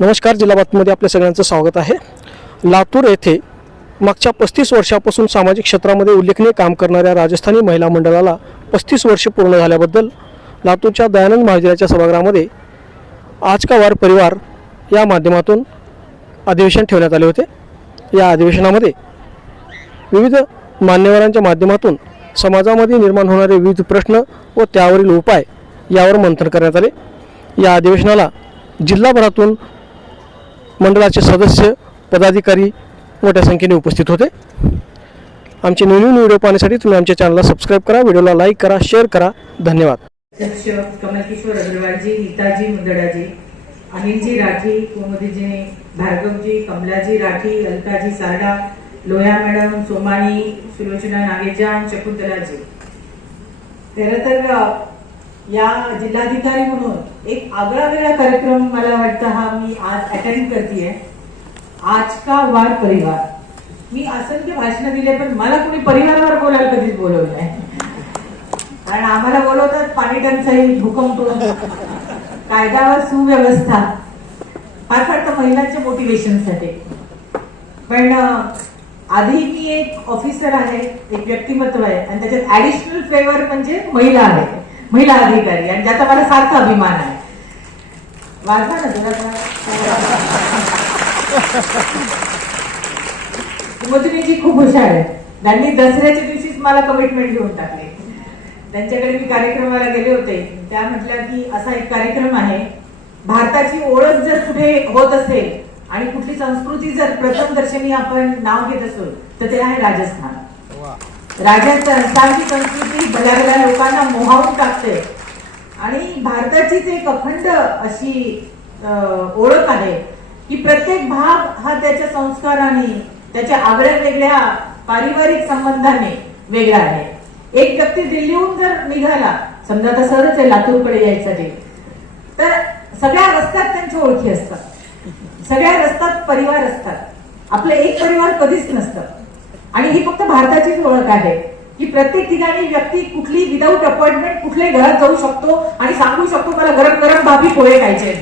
नमस्कार, जिल्हा बातमीमध्ये आपल्या सगळ्यांचं स्वागत आहे। लातूर येथे मागच्या 35 वर्षापासून सामाजिक क्षेत्रामध्ये उल्लेखनीय काम करणाऱ्या राजस्थानी महिला मंडळाला 35 वर्षे पूर्ण झाल्याबद्दल लातूरच्या दयानंद महाविद्यालयाच्या सभागृहामध्ये आज का वार परिवार या माध्यमातून अधिवेशन ठेवण्यात आले होते। या अधिवेशनामध्ये विविध मान्यवरांच्या माध्यमातून समाजामध्ये निर्माण होणारे विविध प्रश्न व त्यावरील उपाय यावर मंथन करण्यात आले। या अधिवेशनाला जिल्हाभरातून मंडळाचे सदस्य पदाधिकारी मोठ्या संख्येने उपस्थित होते। आमचे नवीन व्हिडिओ पाहण्यासाठी तुम्ही आमच्या चॅनलला सबस्क्राइब करा, व्हिडिओला लाईक करा, शेअर करा। धन्यवाद। कमलकिशोर अग्रवालजी, नीताजी मुंदड़ाजी, अनिलजी राठी, कुमुदीजी भार्गवजी, कमलाजी राठी, अलकाजी सारडा, लोया मैडम, सोमानी, सुलोचना नागेजा, शकुंतलाजी। खरं तर या जिल्हाधिकारी म्हणून एक आगळा कार्यक्रम मला वाटतं हा मी आज अटेंड करतेय। आज का वार परिवार। मी असंख्य भाषण दिले पण मला कोणी परिवारावर बोलायला कधीच बोलवलं नाही, कारण आम्हाला बोलवतात पाणी टंचाई, भूकंप, कायदा व सुव्यवस्था, फार तर महिलांच्या मोटिवेशनसाठी। पण आधी मी एक ऑफिसर आहे, एक व्यक्तिमत्व आहे आणि त्याच्यात ऍडिशनल फ्लेवर म्हणजे महिला आहे, महिला अधिकारी, आणि ज्याचा मला सारखा अभिमान आहे। वाजवा ना तुला। कुमुदिनीजी खूप हुशार आहे, त्यांनी दसऱ्याच्या दिवशीच मला कमिटमेंट घेऊन टाकले। त्यांच्याकडे मी कार्यक्रमाला गेले होते, त्या म्हटल्या की असा एक कार्यक्रम आहे, भारताची ओळख जर कुठे होत असेल आणि कुठली संस्कृती जर प्रथम दर्शनी आपण नाव घेत असो तर ते आहे राजस्थान। राजस्थानची संस्कृती बऱ्या लोकांना मोहावून टाकते आणि भारताचीच एक अखंड अशी ओळख आहे की प्रत्येक भाग हा त्याच्या संस्काराने, त्याच्या आगळ्या वेगळ्या पारिवारिक संबंधाने वेगळा आहे। एक व्यक्ती दिल्लीहून जर निघाला, समजा आता सरच आहे लातूरकडे यायसाठी, तर सगळ्या रस्त्यात त्यांच्या ओळखी असतात, सगळ्या रस्त्यात परिवार असतात, आपलं एक परिवार कधीच नसतं। आणि ही फक्त भारताचीच ओळख आहे की प्रत्येक ठिकाणी व्यक्ती कुठली विदाऊट अपॉइंटमेंट कुठल्याही घरात जाऊ शकतो आणि सांगू शकतो मला गरम गरम भाभी पोहे खायचे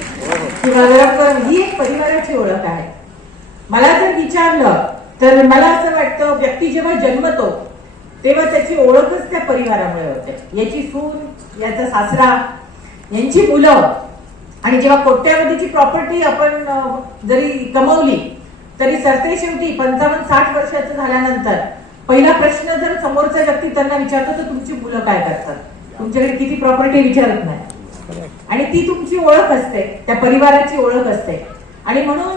किंवा गरम गरम, ही एक परिवाराची ओळख आहे। मला जर विचारलं तर मला असं वाटतं व्यक्ती जेव्हा जन्मतो तेव्हा त्याची ओळखच त्या परिवारामुळे होते। याची सून, याचा सासरा, यांची मुलं, आणि जेव्हा कोट्यावधीची प्रॉपर्टी आपण जरी कमवली तरी सरते शेवटी 55-60 वर्षाचं झाल्यानंतर पहिला प्रश्न जर समोरचा व्यक्ती त्यांना विचारतो तर तुमची मुलं काय करतात, तुमच्याकडे किती प्रॉपर्टी विचारत नाही, आणि ती तुमची ओळख असते, त्या परिवाराची ओळख असते। आणि म्हणून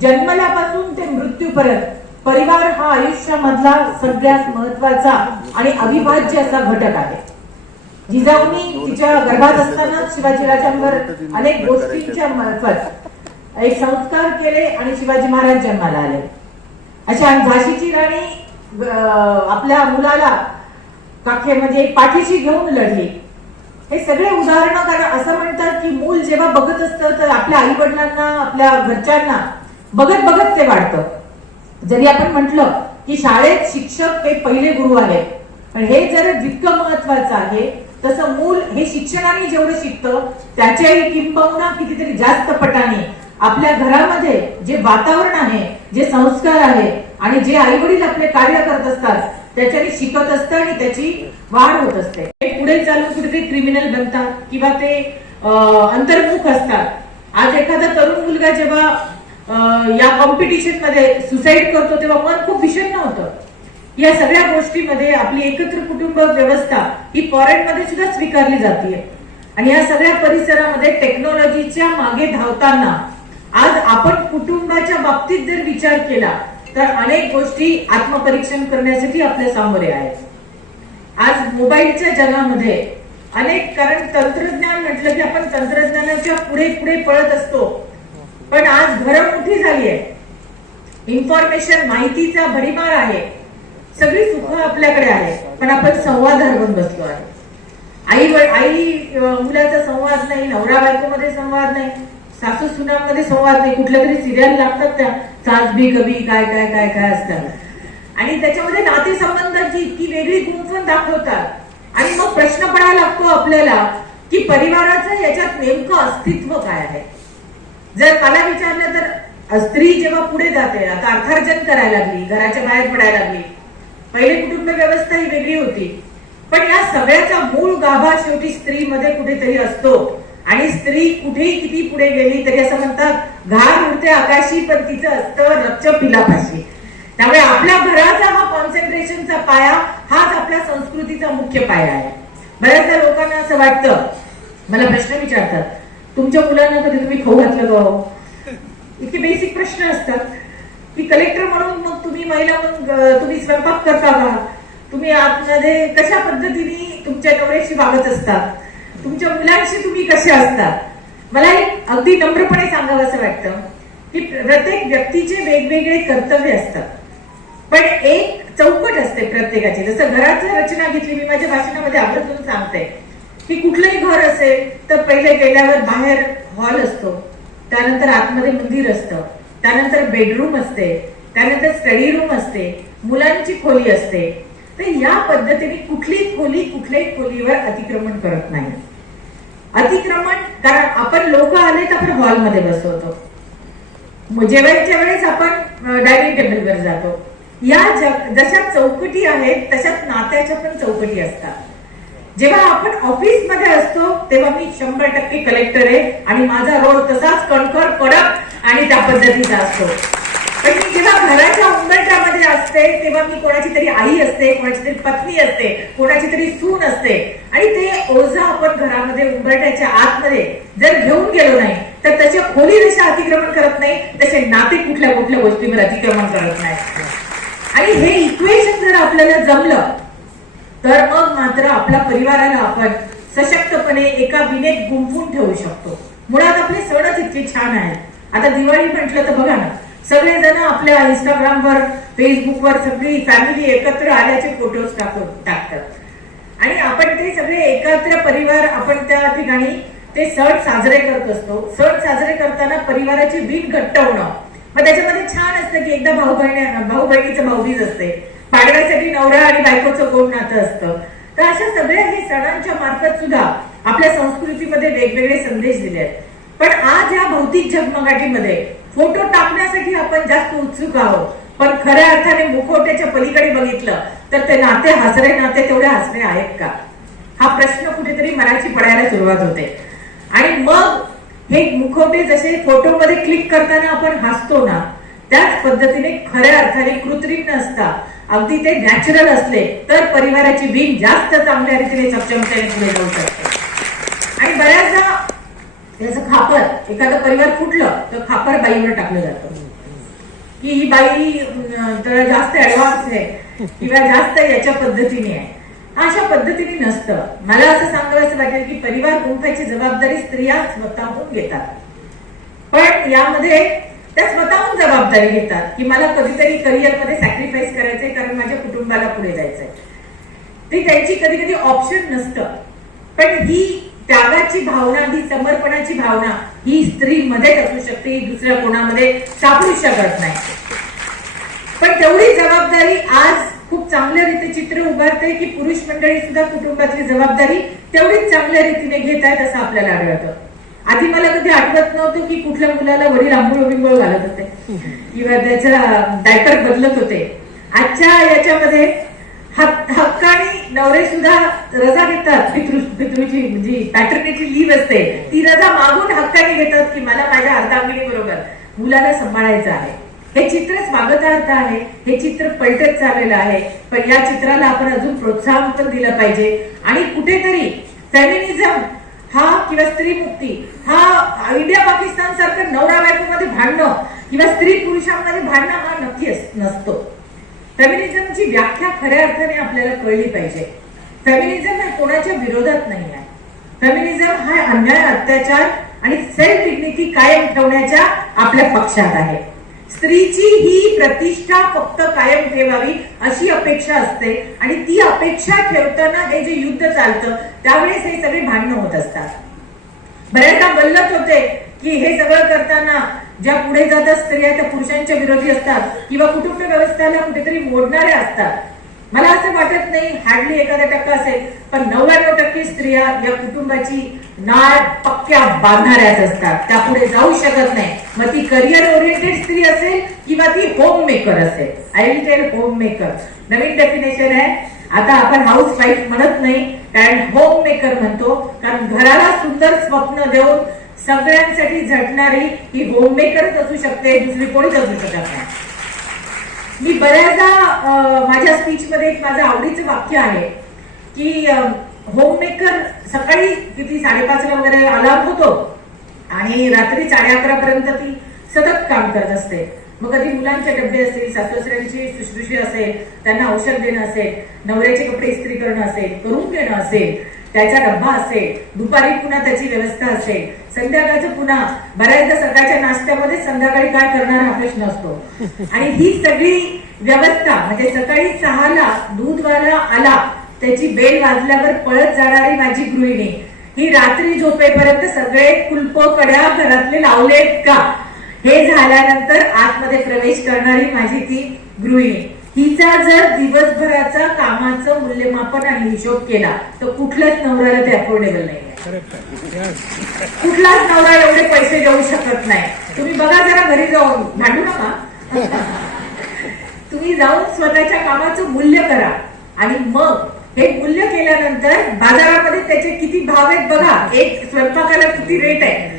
जन्मल्यापासून ते मृत्यूपर्यंत परिवार हा आयुष्यामधला सगळ्यात महत्वाचा आणि अविभाज्य असा घटक आहे। जिजाऊनी तिच्या गर्भात असताना शिवाजी राजांवर अनेक गोष्टींच्या मार्फत एक संस्कार केले आणि शिवाजी महाराज जन्माला आले। अशा झाशीची राणी आपल्या मुलाला काखेमध्ये पाठीशी घेऊन लढली। हे सगळे उदाहरणं, कारण असं म्हणतात की मूल जेव्हा बघत असतं तर आपल्या आई वडिलांना, आपल्या घरच्यांना बघत बघत ते वाढतं। जरी आपण म्हटलं की शाळेत शिक्षक हे पहिले गुरु आहेत, पण हे जर जितकं महत्वाचं आहे तसं मूल हे शिक्षणाने जेवढं शिकतं त्याच्याही किंबहुना कितीतरी जास्त पटाने आपल्या घरामध्ये जे वातावरण आहे, जे संस्कार आहे आणि जे आई वडील आपले कार्य करत असतात त्याच्याने शिकत असतं आणि त्याची वाढ होत असते। पुढे चालून कुठेतरी क्रिमिनल बनतात किंवा ते अंतर्मुख असतात। आज एखादा तरुण मुलगा जेव्हा या कॉम्पिटिशन मध्ये सुसाईड करतो तेव्हा मन खूप विषण्ण होतं। या सगळ्या गोष्टीमध्ये आपली एकत्र कुटुंब व्यवस्था ही फॉरेन मध्ये सुद्धा स्वीकारली जाते, आणि या सगळ्या परिसरामध्ये टेक्नॉलॉजीच्या मागे धावताना आज आपण कुटुंबाच्या बाबतीत जर विचार केला तर अनेक गोष्टी आत्मपरीक्षण करण्यासाठी आपल्या सामोरे आहेत। आज मोबाईलच्या जगामध्ये अनेक, कारण तंत्रज्ञान म्हटलं की आपण तंत्रज्ञानाच्या पुढे पुढे पळत असतो, पण आज घरं मोठी झाली आहे, इन्फॉर्मेशन, माहितीचा भडीमार आहे, सगळी सुख आपल्याकडे आहे, पण आपण संवाद हरवून बसलो आहे। आई मुलाचा संवाद नाही, नवरा बायकोमध्ये संवाद नाही, सासू सुनांमध्ये संवाद नाही, कुठल्या तरी सिरियल लागतात त्या सास भी कभी काय काय काय काय असतात, आणि त्याच्यामध्ये नातेसंबंधांची इतकी वेगळी गुंफण दाखवतात। आणि मग प्रश्न पडायला लागतो आपल्याला की परिवाराचं याच्यात नेमकं अस्तित्व काय आहे। जर मला विचारलं तर स्त्री जेव्हा पुढे जाते, आता अर्थार्जन करायला लागली, घराच्या बाहेर पडायला लागली, पहिले कुटुंब व्यवस्था ही वेगळी होती, पण या सगळ्याचा मूळ गाभा शेवटी स्त्रीमध्ये कुठेतरी असतो. आणि स्त्री कुठेही किती पुढे गेली तरी असं म्हणतात, घाण उडते आकाशी पण तिचं असतं रच्च पिलापाशी. त्यामुळे आपल्या घराचा हा कॉन्सन्ट्रेशनचा पाया हाच आपल्या संस्कृतीचा मुख्य पाया आहे. बऱ्याचदा लोकांना असं वाटतं, मला प्रश्न विचारतात, तुमच्या मुलांना कधी तुम्ही खाऊ घातलं का हो? इतके बेसिक प्रश्न असतात की कलेक्टर म्हणून मग तुम्ही महिला म्हणून तुम्ही स्वयंपाक करता का? तुम्ही आतमध्ये कशा पद्धतीने तुमच्या नवऱ्याशी वागत असतात? तुमच्या मुलांशी तुम्ही कसे असतात? मला एक अगदी नम्रपणे सांगावं असं वाटतं की प्रत्येक व्यक्तीचे वेगवेगळे कर्तव्य असतात, पण एक चौकट असते प्रत्येकाची. जसं घराची रचना घेतली, मी माझ्या भाषणामध्ये आवर्जून सांगते की कुठलंही घर असेल तर पहिले गेल्यावर बाहेर हॉल असतो, त्यानंतर आतमध्ये मंदिर असतं, त्यानंतर बेडरूम असते, त्यानंतर स्टडी रूम असते, मुलांची खोली असते. तर या पद्धतीने कुठली खोली कुठल्याही खोलीवर अतिक्रमण करत नाही. अतिक्रमण, कारण आपण लोक आले तर आपण हॉलमध्ये बसवतो, जेवायच्या वेळेस आपण डायनिंग टेबलवर जातो. या जशा चौकटी आहेत तशाच नात्याच्या पण चौकटी असतात. जेव्हा आपण ऑफिसमध्ये असतो तेव्हा मी 100% कलेक्टर आहे आणि माझा रोल तसाच कणखर कडक आणि त्या पद्धतीचा असतो. पण मी जेव्हा घराच्या उंबरठ्यामध्ये असते तेव्हा मी कोणाची तरी आई असते, कोणाची तरी पत्नी असते, कोणाची तरी सून असते, आणि ते ओझं आपण घरामध्ये उंबरठ्याच्या आतमध्ये जर घेऊन गेलो नाही तर त्याच्या खोली जशा अतिक्रमण करत नाही तसे नाते कुठल्या कुठल्या गोष्टीवर अतिक्रमण करत नाही. आणि हे इक्वेशन जर आपल्याला जमलं तर मग मात्र आपल्या परिवाराला आपण सशक्तपणे एका विनेत गुंफून ठेवू शकतो. मुळात आपले सणच इतके छान आहेत. आता दिवाळी म्हटलं तर बघा ना, सगळेजण आपल्या इंस्टाग्रामवर, फेसबुकवर सगळी फॅमिली एकत्र आल्याचे फोटोज टाकतात आणि आपण ते सगळे एकत्र परिवार आपण त्या ठिकाणी ते सण साजरे करत असतो. सण साजरे करताना परिवाराची वीट घट्ट होणं, मग त्याच्यामध्ये छान असतं की एकदा भाऊ बहिणीचं भाऊबीज असते, पाडव्यासाठी नवरा आणि बायकोचं गोड नातं असतं. तर अशा सगळ्या हे सणांच्या मार्फत सुद्धा आपल्या संस्कृतीमध्ये वेगवेगळे संदेश दिले आहेत. पण आज या भौतिक झगमगाटीमध्ये फोटो टाकण्यासाठी आपण जास्त उत्सुक आहोत, पण खऱ्या अर्थाने मुखवट्याच्या पलीकडे बघितलं तर ते नाते हसरे नाते तेवढे हसरे आहेत का, हा प्रश्न कुठेतरी मनाची पडायला सुरुवात होते. आणि मग हे मुखवटे जसे फोटोमध्ये क्लिक करताना आपण हसतो ना, त्याच पद्धतीने खऱ्या अर्थाने कृत्रिम नसता अगदी ते नॅचरल असले तर परिवाराची वीण जास्त चांगल्या रीतीने सक्षमतेने पुढे जाऊ शकते. आणि बऱ्याचदा त्याचं खापर, एखादं परिवार फुटलं तर खापर बाईवर टाकलं जातं की ही बाई तर जास्त ऍडव्हान्स आहे किंवा जास्त याच्या पद्धतीने आहे. अशा पद्धतीने नसतं. मला असं सांगावं वाटेल की परिवार गुंफायची जबाबदारी स्त्रिया स्वतःहून घेतात, पण यामध्ये त्या स्वतःहून जबाबदारी घेतात की मला कधीतरी करिअरमध्ये सॅक्रिफाईस करायचंय कारण माझ्या कुटुंबाला पुढे जायचंय. ते त्यांची कधी कधी ऑप्शन नसतं, पण ही त्यागाची भावना, ही समर्पणाची भावना ही स्त्रीमध्येच असू शकते, ही दुसऱ्या कोणामध्ये सापडू शकत नाही. पण तेवढी जबाबदारी आज खूप चांगल्या रीतीने चित्र उभारते की पुरुष मंडळी सुद्धा कुटुंबातली जबाबदारी तेवढीच चांगल्या रीतीने घेत आहेत असं आपल्याला आढळतं. आधी मला कधी आठवत नव्हतं की कुठल्या मुलाला वडील आंघोळ बिंगोळ घालत होते किंवा त्याचा डायपर बदलत होते. आजच्या याच्यामध्ये हक्कानी नवरे सुद्धा रजा घेतात, पितृची जी पॅटर्निटी लीव्ह असते ती रजा मागून हक्कानी घेतात की मला माझ्या अर्धांगिनी बरोबर मुलाला सांभाळायचं आहे. हे चित्र स्वागतार्थ आहे, हे चित्र पलटत चाललेलं आहे, पण या चित्राला आपण अजून प्रोत्साहन पण दिलं पाहिजे. आणि कुठेतरी फेमिनिझम हा किंवा स्त्री मुक्ती हा इंडिया पाकिस्तान सारखं नवरा बायकोमध्ये भांडणं किंवा स्त्री पुरुषांमध्ये भांडणं हा नक्की नसतो. फेमिनिझमची व्याख्या खऱ्या अर्थाने आपल्याला कळली पाहिजे. फेमिनिझम हे कोणाच्या विरोधात नाही आहे. फेमिनिझम हा अन्याय, अत्याचार आणि सेल्फ डिग्निटी कायम ठेवण्याच्या आपल्या पक्षात आहे. स्त्रीची ही प्रतिष्ठा फक्त कायम ठेवावी अशी अपेक्षा असते आणि ती अपेक्षा ठेवताना हे जे युद्ध चालतं त्यावेळेस हे सगळे भांडणं होत असतात. बऱ्याचदा गल्लत होते की हे सगळं करताना ज्या पुढे जातात स्त्रिया त्या पुरुषांच्या विरोधी असतात किंवा कुटुंब व्यवस्थेला कुठेतरी मोडणाऱ्या असतात. मला असं वाटत नाही हार्डली 1% असेल, पण 99% स्त्रिया या कुटुंबाची नाळ पक्क्या बांधणाऱ्याच असतात, त्या पुढे जाऊ शकत नाही. मग ती करिअर ओरिएंटेड स्त्री असेल किंवा ती होम मेकर असेल. I will tell home maker नवीन डेफिनेशन आहे. आता आपण हाऊस वाईफ म्हणत नाही, कारण होम मेकर म्हणतो, कारण घराला सुंदर स्वप्न देऊन सगळ्यांसाठी झटणारी ही होम मेकरच असू शकते, दुसरी कोणीच असू शकत नाही. मी बऱ्याचदा माझ्या स्पीच मध्ये एक माझं आवडीचं वाक्य आहे की होममेकर सकाळी किती 5:30 ला वगैरे अलार्म होतो आणि रात्री 11:30 पर्यंत ती सतत काम करत असते. मग कधी मुलांचे डबे असतील, सासूसाऱ्यांची शुश्रूषी असेल, त्यांना औषध देणं असेल, नवऱ्याचे कपडे इस्त्री करणं असेल, करून घेणं असेल, त्याचा डब्बा असेल, दुपारी पुन्हा त्याची व्यवस्था असेल, संध्याकाळचं पुन्हा बऱ्याचदा सकाळच्या नाश्त्यामध्ये संध्याकाळी काय करणार हा प्रश्न असतो. आणि ही सगळी व्यवस्था म्हणजे सकाळी 6ला दूधवाला आला त्याची बेल वाजल्यावर पळत जाणारी माझी गृहिणी, ही रात्री झोपेपर्यंत सगळे कुलप कड्या घरातले लावलेत का हे झाल्यानंतर आतमध्ये प्रवेश करणारी माझी ती गृहिणी, हिचा जर दिवसभराचा कामाचं मूल्यमापन आणि हिशोब केला तर कुठल्याच नवऱ्याला ते अफोर्डेबल नाही. कुठलाच नवरा एवढे पैसे देऊ शकत नाही. तुम्ही बघा जरा घरी जाऊन, भांडू नका, तुम्ही जाऊन स्वतःच्या कामाचं मूल्य करा आणि मग हे मूल्य केल्यानंतर बाजारामध्ये त्याचे किती भाव आहेत बघा. एक स्वयंपाकाला किती रेट आहे,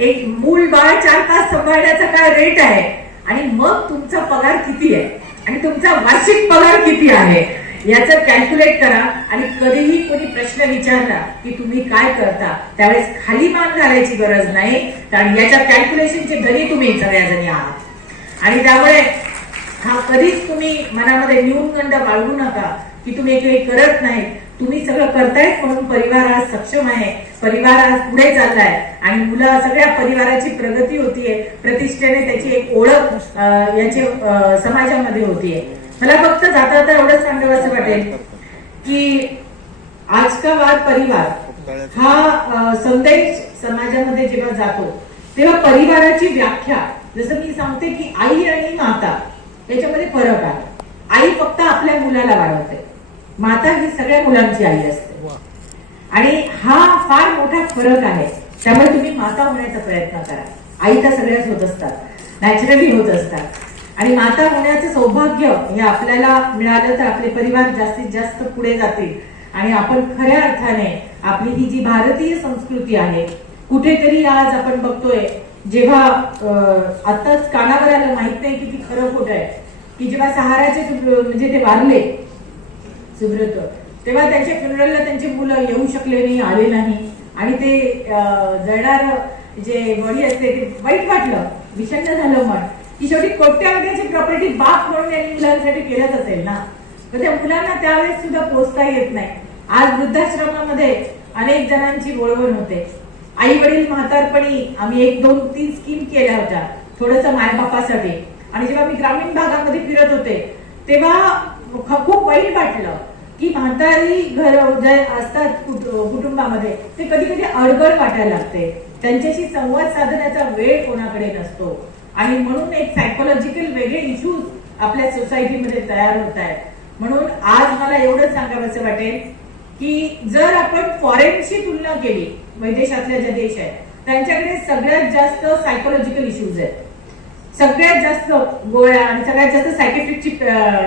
एक मूल बाळ 4 तास सांभाळण्याचा काय रेट आहे, आणि मग तुमचा पगार किती आहे आणि तुमचा वार्षिक पगार किती आहे याचं कॅल्क्युलेट करा. आणि कधीही कोणी प्रश्न विचारला की तुम्ही काय करता त्यावेळेस खाली मान घालायची गरज नाही, कारण याच्या कॅल्क्युलेशनचे धनी तुम्ही सगळ्याजणी आहात. आणि त्यामुळे हा कधीच तुम्ही मनामध्ये न्यूनगंड बाळगू नका की तुम्ही काही करत नाही. तुम्ही सगळं करतायत म्हणून परिवार आज सक्षम आहे, परिवार आज पुढे चाललाय आणि मुलं सगळ्या परिवाराची प्रगती होतीये, प्रतिष्ठेने त्याची एक ओळख याची समाजामध्ये होतीये. मला फक्त जाता जाता एवढंच सांगावं वाटेल की आज का वार परिवार हा संदेश समाजामध्ये जेव्हा जातो तेव्हा परिवाराची व्याख्या, जसं मी सांगते की आई आणि माता याच्यामध्ये फरक आहे. आई फक्त आपल्या मुलाला वाढवते, माता ही सगळ्या मुलांची आई असते आणि हा फार मोठा फरक आहे. त्यामुळे तुम्ही माता होण्याचा प्रयत्न करा. आई तर सगळ्याच होत असतात, नॅचरली होत असतात, आणि माता होण्याचं सौभाग्य हे आपल्याला मिळालं तर आपले परिवार जास्तीत जास्त पुढे जातील आणि आपण खऱ्या अर्थाने आपली ही जी भारतीय संस्कृती आहे कुठेतरी आज आपण बघतोय. जेव्हा आताच कानावर आलं, माहित नाही किती खरं खोट आहे, की जेव्हा सहाराचे म्हणजे ते वारले सुब्रत, तेव्हा त्यांच्या फ्युनरलला त्यांचे मुलं येऊ शकले नाही, आले नाही, आणि ते जळणार जे बॉडी असते ते वाईट वाटलं, विषण्ण झालं मन, की शेवटी कोट्यावधीची प्रॉपर्टी बाप म्हणून यांनी मुलांसाठी केलंच असेल ना. तर त्या मुलांना त्यावेळेस सुद्धा पोचता येत नाही. आज वृद्धाश्रमामध्ये अनेक जणांची बोळवण होते. आई वडील म्हातारपणी आम्ही 1, 2, 3 स्कीम केल्या होत्या थोडंसं मायबापासाठी, आणि जेव्हा मी ग्रामीण भागामध्ये फिरत होते तेव्हा खूप वाईट वाटलं की म्हातारी घर जे असतात कुटुंबामध्ये ते कधी कधी अडगळ वाटायला लागते, त्यांच्याशी संवाद साधण्याचा वेळ कोणाकडे नसतो, आणि म्हणून एक सायकोलॉजिकल वेगळे इश्यूज आपल्या सोसायटीमध्ये तयार होत आहेत. म्हणून आज मला एवढंच सांगावंसं वाटेल की जर आपण फॉरेनशी तुलना केली, विदेशातल्या ज्या देश आहेत त्यांच्याकडे सगळ्यात जास्त सायकोलॉजिकल इश्यूज आहेत, सगळ्यात जास्त गोळ्या आणि सगळ्यात जास्त सायकेट्रिकची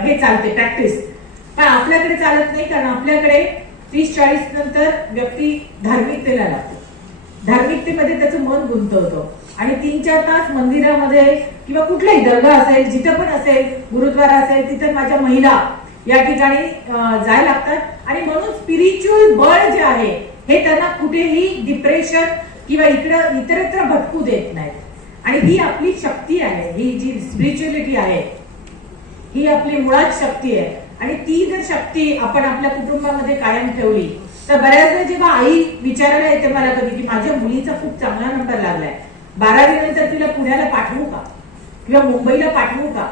हे चालते प्रॅक्टिस, पण आपल्याकडे चालत नाही. कारण आपल्याकडे 30-40 नंतर व्यक्ती धार्मिकतेला लागतो, धार्मिकतेमध्ये त्याचं मन गुंतवतो आणि 3-4 तास मंदिरामध्ये किंवा कुठलाही दर्गा असेल, जिथं पण असेल, गुरुद्वारा असेल, तिथं माझ्या महिला या ठिकाणी जायला लागतात. आणि म्हणून स्पिरिच्युअल बळ जे आहे हे त्यांना कुठेही डिप्रेशन किंवा इतरत्र भटकू देत नाहीत. आणि ही आपली शक्ती आहे, ही जी स्पिरिच्युअलिटी आहे ही आपली मुळात शक्ती आहे, आणि ती जर शक्ती आपण आपल्या कुटुंबामध्ये कायम ठेवली तर बऱ्याचदा जेव्हा आई विचारायला येते मला कधी की माझ्या मुलीचा खूप चांगला नंबर लागलाय, 12वी नंतर तिला पुण्याला पाठवू का किंवा मुंबईला पाठवू का,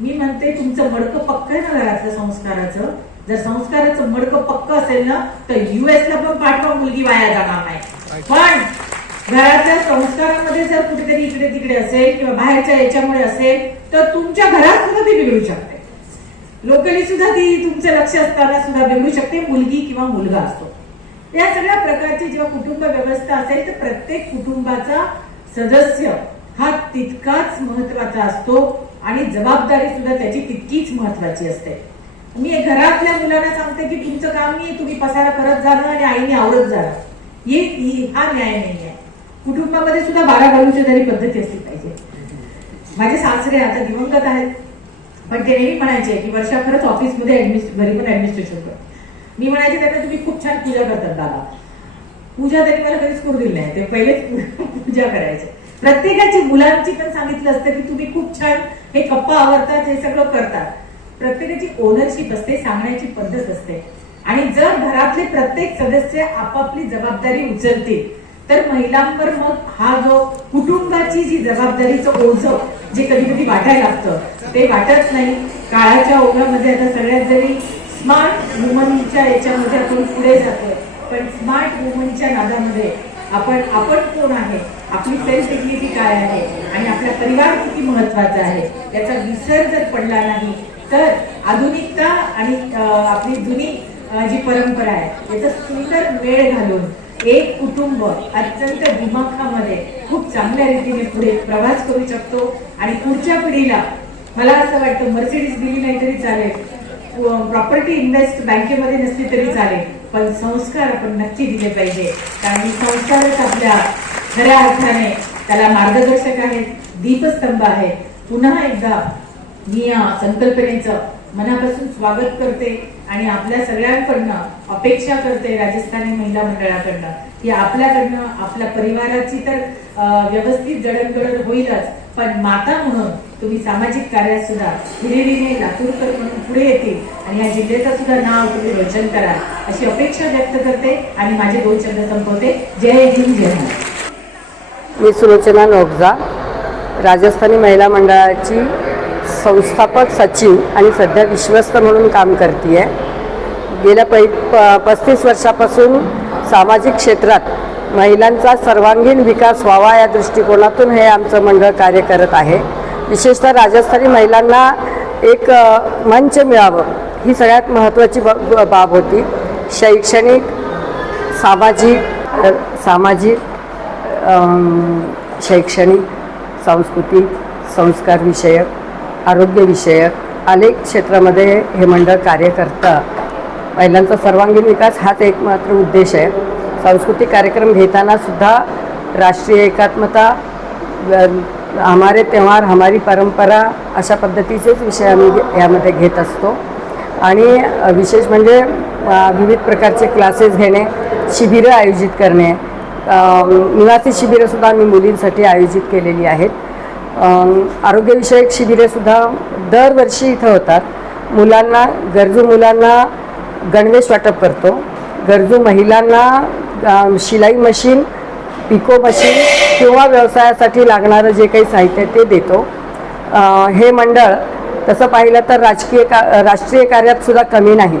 मी म्हणते तुमचं मडकं पक्क आहे ना घरातलं संस्काराचं. जर संस्काराचं मडकं पक्क असेल ना तर US ला पण पाठवा, मुलगी वाया जाणार नाही. पण घरातल्या संस्कारामध्ये जर कुठेतरी इकडे तिकडे असेल किंवा बाहेरच्या याच्यामुळे असेल तर तुमच्या घरात सुद्धा ती बिघडू शकते. लोकली सुद्धा ती तुमचं लक्ष असताना सुद्धा बिघडू शकते, मुलगी किंवा मुलगा असतो. या सगळ्या प्रकारची जेव्हा कुटुंब व्यवस्था असेल तर प्रत्येक कुटुंबाचा सदस्य हा तितकाच महत्वाचा असतो आणि जबाबदारी सुद्धा त्याची तितकीच महत्वाची असते. मी घरातल्या मुलांना सांगते की तुमचं काम नाही, तुम्ही पसारा करत जाणं आणि आईने आवडत जाणं, हा न्याय नाही आहे. कुटुंबामध्ये सुद्धा 12 घालूची पद्धती असली पाहिजे. माझे सासरे आता दिवंगत आहेत, पण ते नेहमी म्हणायचे की वर्षा खरंच ऑफिसमध्ये घरी पण ऍडमिनिस्ट्रेशन कर. मी म्हणायचे त्यांना तुम्ही खूप छान पूजा करतात दादा. पूजा त्यांनी मला कधीच करू दिली नाही, ते पहिलेच पूजा करायचे. प्रत्येकाची मुलांची पण सांगितलं असतं की तुम्ही खूप छान हे कप्पा आवडतात, हे सगळं करतात. प्रत्येकाची ओनरशिप असते, सांगण्याची पद्धत असते. आणि जर घरातले प्रत्येक सदस्य आपापली जबाबदारी उचलतील तर महिलांवर मग हा जो कुटुंबाची जी जबाबदारीचं ओझं जे कधी कधी वाटायला लागतं ते वाटत नाही. काळाच्या ओघामध्ये आता सगळ्यात जरी स्मार्ट वुमनच्या याच्यामध्ये आपण पुढे जातोय, पण स्मार्ट वुमनच्या नादामध्ये आपण कोण आहे, आपली सेल्फ डिग्निटी काय आहे आणि आपला परिवार किती महत्वाचा आहे याचा विसर जर पडला नाही तर आधुनिकता आणि आपली जुनी जी परंपरा आहे याचा सुंदर मेळ घालून एक कुटुंब अत्यंत दिमाखामध्ये खूप चांगल्या रीतीने पुढे प्रवास करू शकतो. आणि पुढच्या पिढीला मला असं वाटतं मर्सिडीज दिली नाही तरी चालेल, प्रॉपर्टी इन्व्हेस्ट बँकेमध्ये नसली तरी चालेल, पण संस्कार आपण नक्की दिले पाहिजे. कारण संस्कारच आपल्या खऱ्या अर्थाने त्याला मार्गदर्शक आहेत, दीपस्तंभ आहे. पुन्हा एकदा मी या संकल्पनेचं मनापासून स्वागत करते आणि आपल्या सगळ्यांकडनं अपेक्षा करते राजस्थानी महिला मंडळाकडनं की आपल्याकडनं आपल्या परिवाराची तर व्यवस्थित जडणघडण होईलच, पण माता म्हणून तुम्ही सामाजिक कार्यात सुद्धा हिरिरीने लातूरकर म्हणून पुढे येतील आणि या जिल्ह्याचं सुद्धा नाव तुम्ही रोशन कराल अशी अपेक्षा व्यक्त करते आणि माझे 2 शब्द संपवते. जय हिंद, जय महाराष्ट्र. मी सुलोचना नोगजा, राजस्थानी महिला मंडळाची संस्थापक सचिव आणि सध्या विश्वस्त म्हणून काम करते आहे. गेल्या 35 वर्षापासून सामाजिक क्षेत्रात महिलांचा सर्वांगीण विकास व्हावा या दृष्टिकोनातून हे आमचं मंडळ कार्य करत आहे. विशेषतः राजस्थानी महिलांना एक मंच मिळावं ही सगळ्यात महत्त्वाची बाब होती. शैक्षणिक, सामाजिक शैक्षणिक, सांस्कृतिक, संस्कारविषयक, आरोग्यविषयक अनेक क्षेत्रामध्ये हे मंडळ कार्य करतं. महिलांचा सर्वांगीण विकास हाच एकमात्र उद्देश आहे. सांस्कृतिक कार्यक्रम घेताना सुद्धा राष्ट्रीय एकात्मता, हमारे त्योहार हमारी परंपरा अशा पद्धतीचेच विषय आम्ही यामध्ये घेत असतो. आणि विशेष म्हणजे विविध प्रकारचे क्लासेस घेणे, शिबिरं आयोजित करणे, निवासी शिबिरंसुद्धा आम्ही मुलींसाठी आयोजित केलेली आहेत. आरोग्यविषयक शिबिरेसुद्धा दरवर्षी इथं होतात. गरजू मुलांना गणवेश वाटप करतो. गरजू महिलांना शिलाई मशीन, पिको मशीन किंवा व्यवसायासाठी लागणारं जे काही साहित्य ते देतो. हे मंडळ तसं पाहिलं तर राष्ट्रीय कार्यात सुद्धा कमी नाही.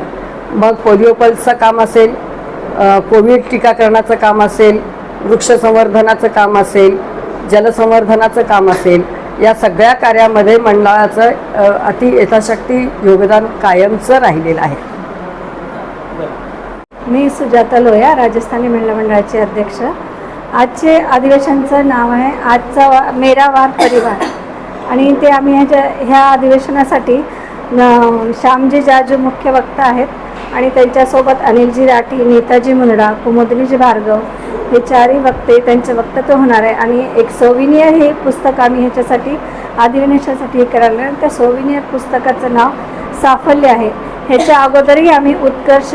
मग पोलिओ पल्सचं काम असेल, कोविड टीकाकरणाचं काम असेल, वृक्ष संवर्धनाचं काम असेल, जलसंवर्धनाचं काम असेल, या सगळ्या कार्यामध्ये मंडळाचं अति यथाशक्ती योगदान कायमचं राहिलेलं आहे. मी सुजाता लोया, राजस्थानी महिला मंडळाचे अध्यक्ष. आजचे अधिवेशनचं नाव आहे आजचा मेरा वार परिवार आणि ते आम्ही ह्या अधिवेशनासाठी श्यामजी जाजू मुख्य वक्ता आहेत आणि त्यांच्यासोबत अनिलजी राठी, नीताजी मुंदडा, कुमुदनीजी भार्गव हे 4ही वक्ते त्यांचं वक्तव्य होणार आहे. आणि एक सोविनियर हे पुस्तक आम्ही ह्याच्यासाठी अधिवेशनासाठी हे करायला आहे. त्या सोविनियर पुस्तकाचं नाव साफल्य आहे. ह्याच्या अगोदरही आम्ही उत्कर्ष,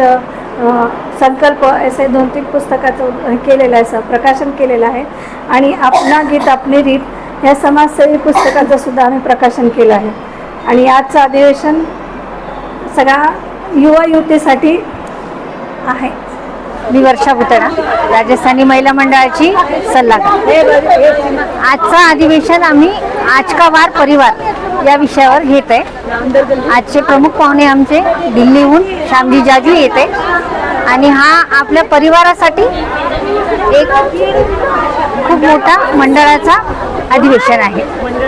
संकल्प असे 2-3 पुस्तकाचं केलेलं आहे, प्रकाशन केलेलं आहे. आणि आपणा गीत आपली रीत ह्या समाजसेवी पुस्तकाचं सुद्धा आम्ही प्रकाशन केलं आहे. आणि आजचं अधिवेशन सगळ्या युवा युवतीसाठी आहे. मी वर्षा भुतडा, राजस्थानी महिला मंडळाची सल्लागार. आजचं अधिवेशन आम्ही आज का वार परिवार या विषयावर घेत आहे. आजचे प्रमुख पाहुणे आमचे दिल्लीहून श्यामजी जाजू येते आणि हा आपल्या परिवारासाठी एक खूप मोठा मंडळाचा अधिवेशन आहे.